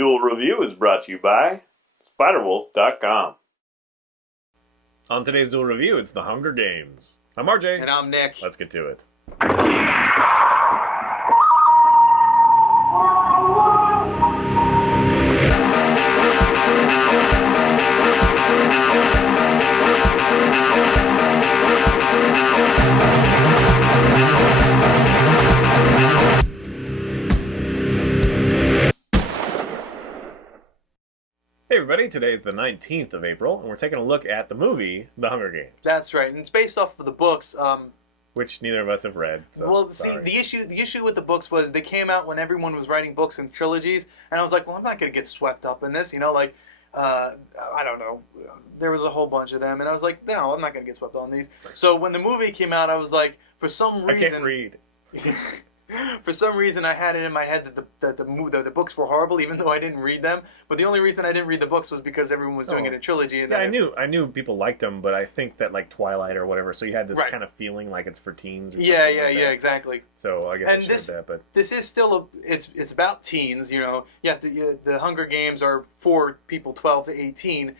Duel Review is brought to you by SpiderWolf.com. On today's Duel Review, it's The Hunger Games. I'm RJ. And I'm Nick. Let's get to it. Hey everybody, today is the 19th of April, and we're taking a look at the movie, The Hunger Games. That's right, and it's based off of the books. Which neither of us have read. So well, sorry. see, the issue with the books was they came out when everyone was writing books in trilogies, and I was like, well, I'm not going to get swept up in this, I don't know. There was a whole bunch of them, and I was like, no, I'm not going to get swept up on these. So when the movie came out, I was like, for some reason... I can't read. For some reason, I had it in my head that the books were horrible, even though I didn't read them. But the only reason I didn't read the books was because everyone was doing it in trilogy. And yeah, I knew people liked them, but I think that like Twilight or whatever. So you had this kind of feeling like it's for teens. Or yeah, exactly. So I guess and I shared that, but this is still it's about teens. You know, the Hunger Games are for people 12 to 18.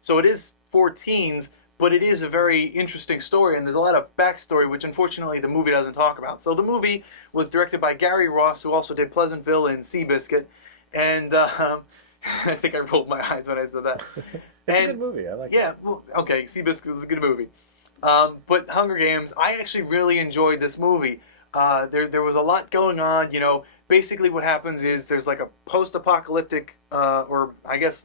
So it is for teens. But it is a very interesting story, and there's a lot of backstory, which unfortunately the movie doesn't talk about. So the movie was directed by Gary Ross, who also did Pleasantville and Seabiscuit, and I think I rolled my eyes when I said that. It's a good movie. I like it. Yeah, well, okay, Seabiscuit was a good movie. But Hunger Games, I actually really enjoyed this movie. There was a lot going on. You know, basically what happens is there's like a post-apocalyptic, or I guess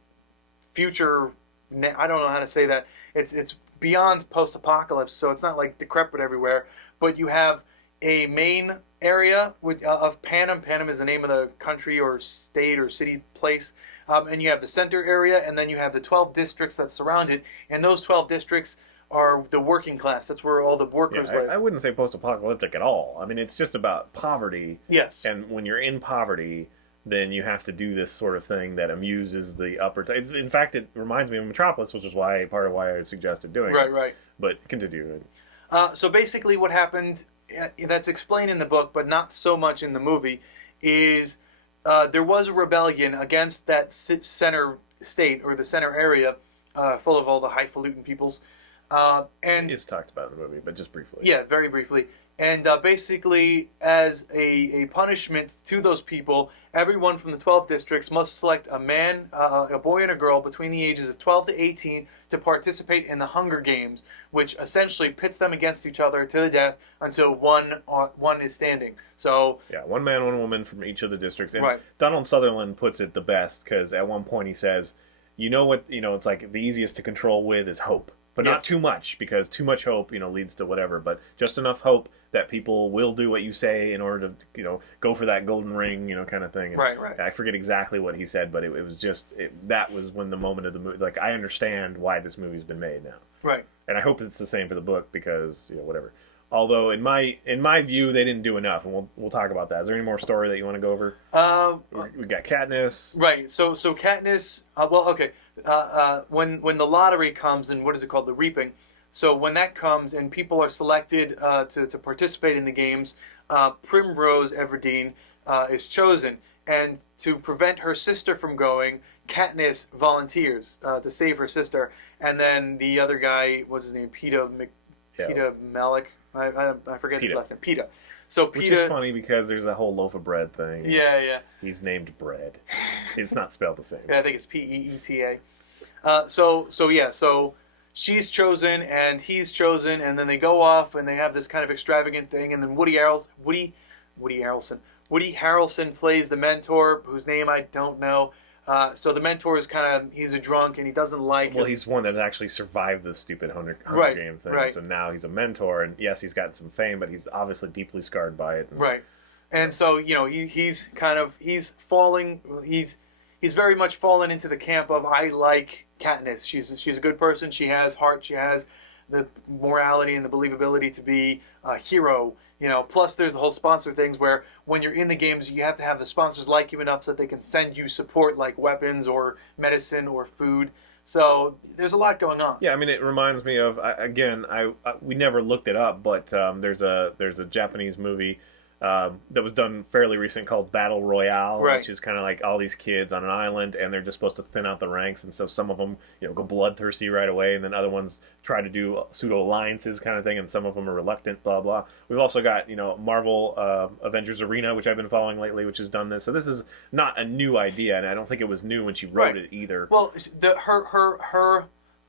future. I don't know how to say that. It's beyond post-apocalypse, so it's not like decrepit everywhere. But you have a main area of Panem. Panem is the name of the country or state or city place. And you have the center area, and then you have the 12 districts that surround it. And those 12 districts are the working class. That's where all the workers live. I wouldn't say post-apocalyptic at all. I mean, it's just about poverty. Yes. And when you're in poverty, then you have to do this sort of thing that amuses the upper... In fact, it reminds me of Metropolis, which is part of why I suggested doing it. Right. But continue. So basically what happened, that's explained in the book, but not so much in the movie, is there was a rebellion against that center state, or the center area, full of all the highfalutin peoples. And it's talked about in the movie, but just briefly. Yeah, very briefly. And basically, as a punishment to those people, everyone from the 12 districts must select a man, a boy and a girl between the ages of 12 to 18 to participate in the Hunger Games, which essentially pits them against each other to the death until one is standing. So yeah, one man, one woman from each of the districts. And right. Donald Sutherland puts it the best, because at one point he says, it's like the easiest to control with is hope. But not too much, because too much hope, leads to whatever. But just enough hope that people will do what you say in order to, go for that golden ring, kind of thing. And right. I forget exactly what he said, but it was just, that was when the moment of the movie, like, I understand why this movie's been made now. Right. And I hope it's the same for the book, because, whatever. Although, in my view, they didn't do enough, and we'll talk about that. Is there any more story that you want to go over? We got Katniss. Right. So Katniss. Okay. When the lottery comes, and what is it called, the reaping? So when that comes and people are selected to participate in the games, Primrose Everdeen is chosen, and to prevent her sister from going, Katniss volunteers to save her sister, and then the other guy, what's his name, Peeta Malik. I forget his last name. Peeta. So Peeta, which is funny because there's a whole loaf of bread thing. Yeah. He's named Bread. It's not spelled the same. Yeah, I think it's Peeta. So she's chosen and he's chosen, and then they go off and they have this kind of extravagant thing, and then Woody Harrelson plays the mentor, whose name I don't know. So the mentor is he's a drunk and he doesn't like... Well, he's one that actually survived this stupid Hunger Game thing. Right. So now he's a mentor, and yes, he's got some fame, but he's obviously deeply scarred by it. Right. And so, he's very much fallen into the camp of, I like Katniss. She's a good person. She has heart. She has the morality and the believability to be a hero. Plus there's the whole sponsor things where when you're in the games, you have to have the sponsors like you enough so that they can send you support like weapons or medicine or food. So there's a lot going on. Yeah, I mean, it reminds me of, we never looked it up, but there's a Japanese movie that was done fairly recent called Battle Royale, Right. which is kind of like all these kids on an island, and they're just supposed to thin out the ranks, and so some of them, go bloodthirsty right away, and then other ones try to do pseudo alliances kind of thing, and some of them are reluctant, blah blah. We've also got Marvel Avengers Arena, which I've been following lately, which has done this. So this is not a new idea, and I don't think it was new when she wrote Right. it either. Well,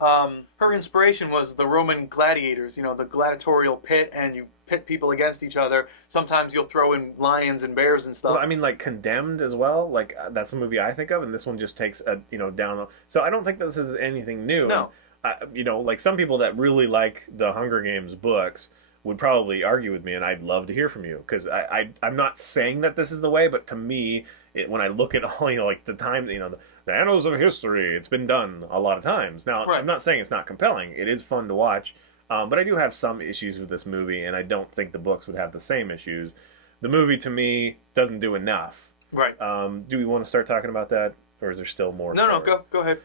her inspiration was the Roman gladiators. The gladiatorial pit, and you pit people against each other. Sometimes you'll throw in lions and bears and stuff. Well, I mean, like Condemned as well. Like that's a movie I think of, and this one just takes a down. So I don't think this is anything new. No. Like some people that really like the Hunger Games books would probably argue with me, and I'd love to hear from you because I'm not saying that this is the way, but to me, when I look at all like the time, the annals of history, it's been done a lot of times. Now, Right. I'm not saying it's not compelling. It is fun to watch. But I do have some issues with this movie, and I don't think the books would have the same issues. The movie, to me, doesn't do enough. Right. Do we want to start talking about that, or is there still more? No, go ahead.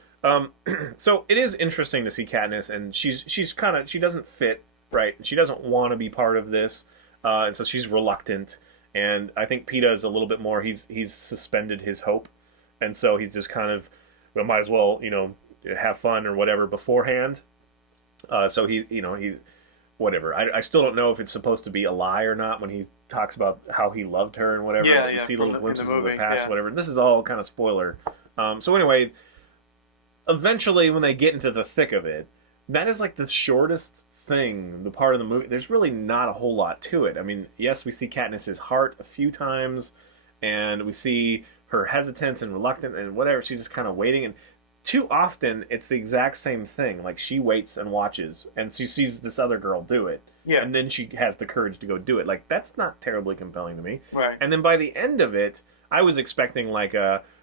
So it is interesting to see Katniss, and she doesn't fit, right? She doesn't want to be part of this, and so she's reluctant. And I think Peeta is a little bit more. He's suspended his hope, and so he's just kind of, well, might as well have fun or whatever beforehand. So he's whatever. I still don't know if it's supposed to be a lie or not when he talks about how he loved her and whatever. Yeah, you see from little glimpses of movie, the past, yeah. whatever. This is all kind of spoiler. So anyway, eventually when they get into the thick of it, that is like the shortest thing, the part of the movie. There's really not a whole lot to it. I mean, yes, we see Katniss's heart a few times, and we see her hesitance and reluctant and whatever. She's just kind of waiting, and too often it's the exact same thing. Like she waits and watches, and she sees this other girl do it, Yeah. and then she has the courage to go do it. Like that's not terribly compelling to me. Right. And then by the end of it, I was expecting like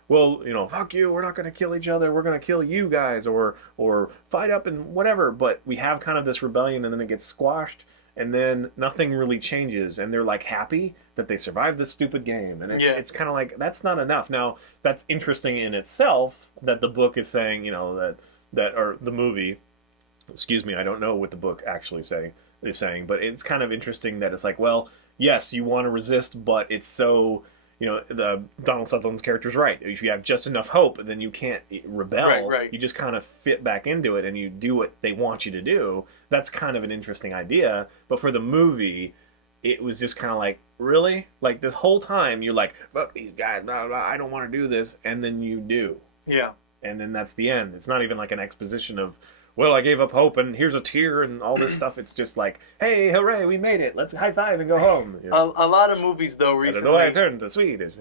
well, fuck you, we're not going to kill each other, we're going to kill you guys, or fight up and whatever. But we have kind of this rebellion, and then it gets squashed, and then nothing really changes, and they're like happy that they survived this stupid game, and it's kind of like that's not enough. Now that's interesting in itself that the book is saying, that or the movie, excuse me, I don't know what the book actually is saying, but it's kind of interesting that it's like, well, yes, you want to resist, but it's so. The Donald Sutherland's character's right. If you have just enough hope, then you can't rebel. Right. You just kind of fit back into it, and you do what they want you to do. That's kind of an interesting idea. But for the movie, it was just kind of like, really? Like this whole time, you're like, fuck these guys, blah, blah, I don't want to do this. And then you do. Yeah. And then that's the end. It's not even like an exposition of, well, I gave up hope, and here's a tear, and all this stuff. It's just like, hey, hooray, we made it. Let's high five and go home. A lot of movies, though, I recently. don't know why I turned to Swedish.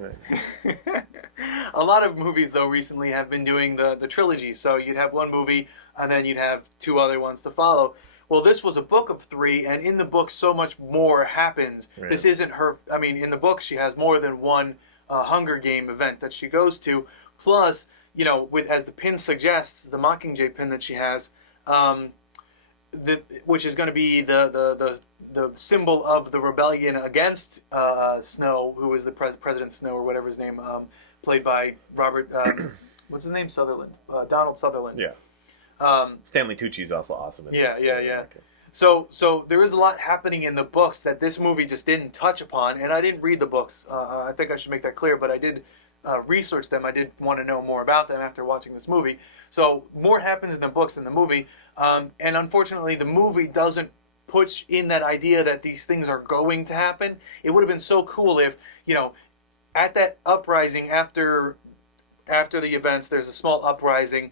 A lot of movies, though, recently have been doing the trilogy. So you'd have one movie, and then you'd have two other ones to follow. Well, this was a book of three, and in the book, so much more happens. Right. This isn't her. I mean, in the book, she has more than one Hunger Game event that she goes to. Plus, as the pin suggests, the Mockingjay pin that she has, which is going to be the symbol of the rebellion against Snow, who is the President Snow or whatever his name, played by Robert. What's his name? Sutherland. Donald Sutherland. Yeah. Stanley Tucci's also awesome. In Yeah, this, yeah. Okay. So there is a lot happening in the books that this movie just didn't touch upon, and I didn't read the books. I think I should make that clear, but I did research them. I did want to know more about them after watching this movie. So more happens in the books than the movie, and unfortunately, the movie doesn't push in that idea that these things are going to happen. It would have been so cool if, at that uprising after the events, there's a small uprising.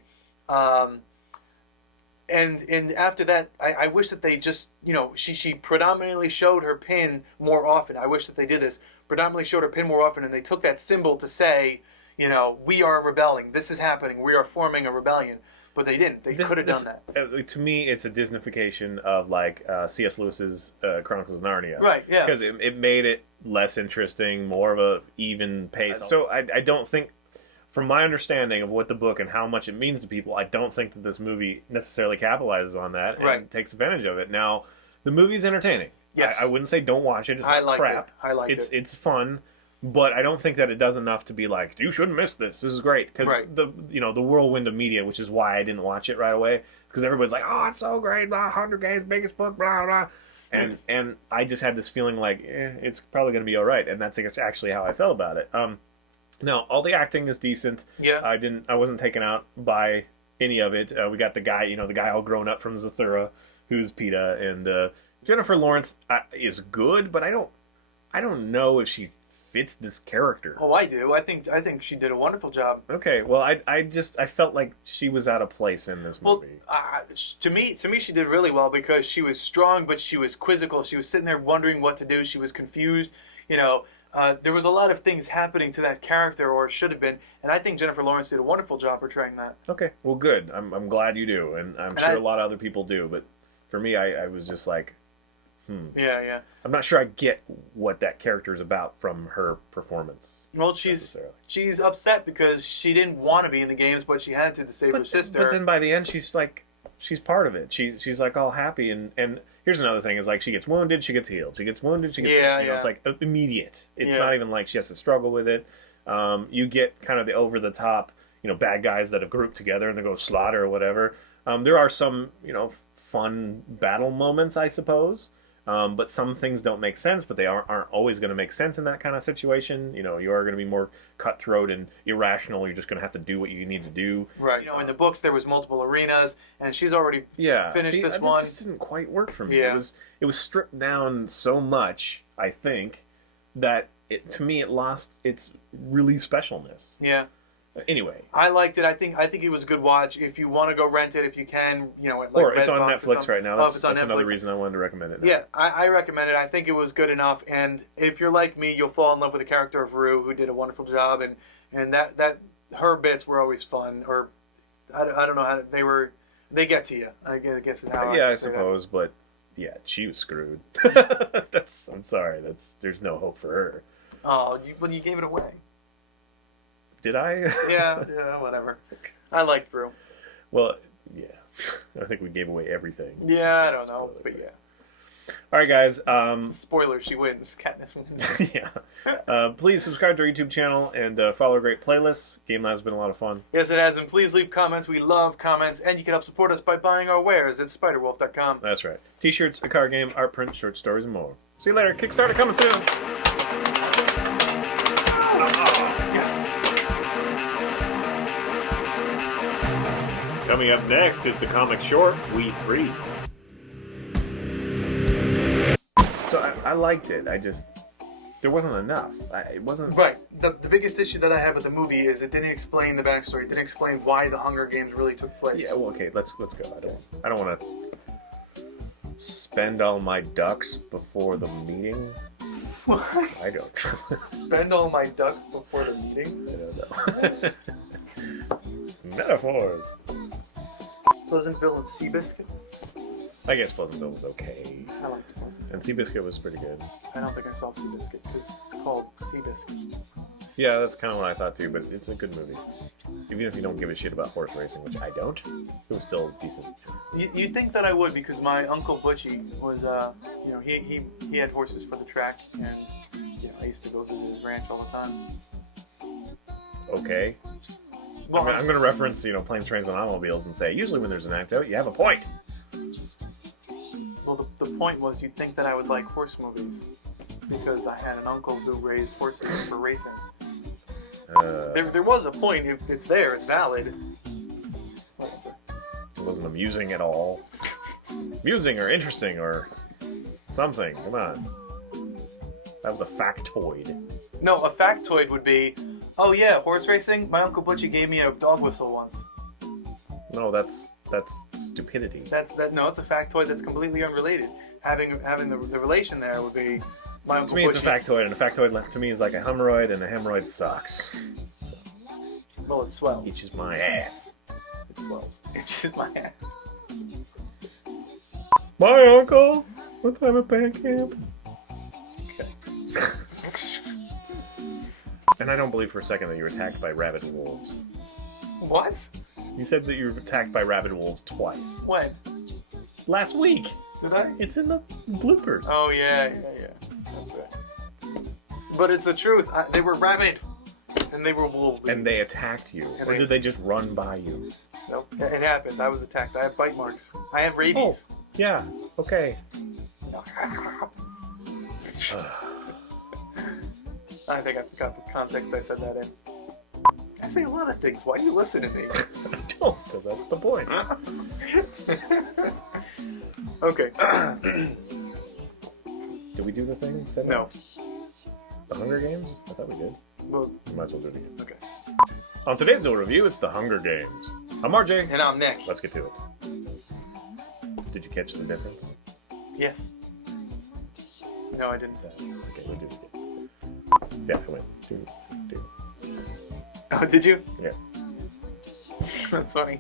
And after that, I wish that they just, she predominantly showed her pin more often. I wish that they did this. Predominantly showed her pin more often, and they took that symbol to say, we are rebelling. This is happening. We are forming a rebellion. But they didn't. They could have done that. To me, it's a Disneyfication of like C.S. Lewis's Chronicles of Narnia. Right, yeah. Because it made it less interesting, more of a even pace. So I don't think, from my understanding of what the book and how much it means to people, I don't think that this movie necessarily capitalizes on that and takes advantage of it. Now, the movie's entertaining. Yes. I wouldn't say don't watch it. It's not crap. I liked it. It's fun, but I don't think that it does enough to be like, you shouldn't miss this. This is great. Because the whirlwind of media, which is why I didn't watch it right away, because everybody's like, oh, it's so great, blah, Hunger Games, biggest book, blah, blah. and I just had this feeling like it's probably going to be all right, and that's actually how I felt about it. Now all the acting is decent. Yeah. I wasn't taken out by any of it. We got the guy all grown up from Zathura, who's PETA, and Jennifer Lawrence is good, but I don't know if she fits this character. Oh, I do. I think she did a wonderful job. Okay, well, I felt like she was out of place in this movie. Well, to me, she did really well because she was strong, but she was quizzical. She was sitting there wondering what to do. She was confused. There was a lot of things happening to that character, or should have been, and I think Jennifer Lawrence did a wonderful job portraying that. Okay, well, good. I'm glad you do, and I'm sure a lot of other people do, but for me, I was just like, Yeah. I'm not sure I get what that character is about from her performance. Well, she's upset because she didn't want to be in the games, but she had to save her sister. But then by the end, she's part of it. She's like all happy, and here's another thing: is like she gets wounded, she gets healed. She gets wounded, she gets healed. Yeah. It's like immediate. It's not even like she has to struggle with it. You get kind of the over the top, bad guys that have grouped together and they go slaughter or whatever. There are some fun battle moments, I suppose. But some things don't make sense, but they aren't always going to make sense in that kind of situation. You are going to be more cutthroat and irrational. You're just going to have to do what you need to do. Right. In the books there was multiple arenas, and she's already finished this one. It just didn't quite work for me. Yeah. It was stripped down so much, I think, that to me it lost its really specialness. Yeah. Anyway, I liked it. I think it was a good watch. If you want to go rent it, if you can, or it's on Netflix right now. That's Netflix. Another reason I wanted to recommend it. Yeah, I recommend it. I think it was good enough. And if you're like me, you'll fall in love with the character of Rue, who did a wonderful job. And that her bits were always fun. Or I don't know how they get to you. I guess is how. I suppose, but yeah, she was screwed. I'm sorry. There's no hope for her. Oh, you gave it away. Did I? yeah, whatever. I liked Rue. Well, yeah. I think we gave away everything. Yeah, I don't know, but yeah. All right, guys. Spoiler: she wins. Katniss wins. Yeah. Please subscribe to our YouTube channel and follow our great playlists. Game Lab has been a lot of fun. Yes, it has. And please leave comments. We love comments. And you can help support us by buying our wares at SpiderWolf.com. That's right. T-shirts, a card game, art print, short stories, and more. See you later. Kickstarter coming soon. Yes. Coming up next is the comic short, We Three. So I liked it. There wasn't enough. It wasn't... Right. The biggest issue that I have with the movie is it didn't explain the backstory. It didn't explain why the Hunger Games really took place. Yeah, well, okay, let's go. I don't want to spend all my ducks before the meeting. What? I don't. Spend all my ducks before the meeting? I don't know. Metaphors. Pleasantville and Seabiscuit? I guess Pleasantville was okay. I liked Pleasantville. And Seabiscuit was pretty good. I don't think I saw Seabiscuit because it's called Seabiscuit. Yeah, that's kind of what I thought too, but it's a good movie. Even if you don't give a shit about horse racing, which I don't, it was still decent. You'd think that I would because my Uncle Butchie was, he had horses for the track, and I used to go to his ranch all the time. Okay. Well, I'm going to reference, Planes, Trains, and Automobiles and say, usually when there's an act out, you have a point. Well, the point was you'd think that I would like horse movies because I had an uncle who raised horses for racing. There was a point. If it's there, it's valid. Whatever. It wasn't amusing at all. Amusing or interesting or something. Come on. That was a factoid. No, a factoid would be, oh yeah, horse racing? My Uncle Butchie gave me a dog whistle once. No, that's stupidity. No, it's a factoid that's completely unrelated. Having the relation there would be my Uncle To me, Butchie. it's a factoid, and a factoid to me is like a hemorrhoid, and a hemorrhoid sucks. Well, it swells. Itches my ass. It swells. It's just my ass. My uncle! One time at band camp. Okay. And I don't believe for a second that you were attacked by rabid wolves. What? You said that you were attacked by rabid wolves twice. When? Last week! Did I? It's in the bloopers. Oh, yeah. That's right. But it's the truth. They were rabid. And they were wolves. And they attacked you. Or did they just run by you? Nope. It happened. I was attacked. I have bite marks. I have rabies. Oh, yeah. Okay. I think I forgot the context I said that in. I say a lot of things. Why do you listen to me? I don't, because that's the point. Okay. Did we do the thing? Set No. up? The Hunger Games? I thought we did. Well, We might as well do it again. okay. On today's Duel review, it's the Hunger Games. I'm RJ. And I'm Nick. Let's get to it. Did you catch the difference? Yes. No, I didn't. Okay, we'll do it again. Yeah, I went. Do. Oh, did you? Yeah. That's funny.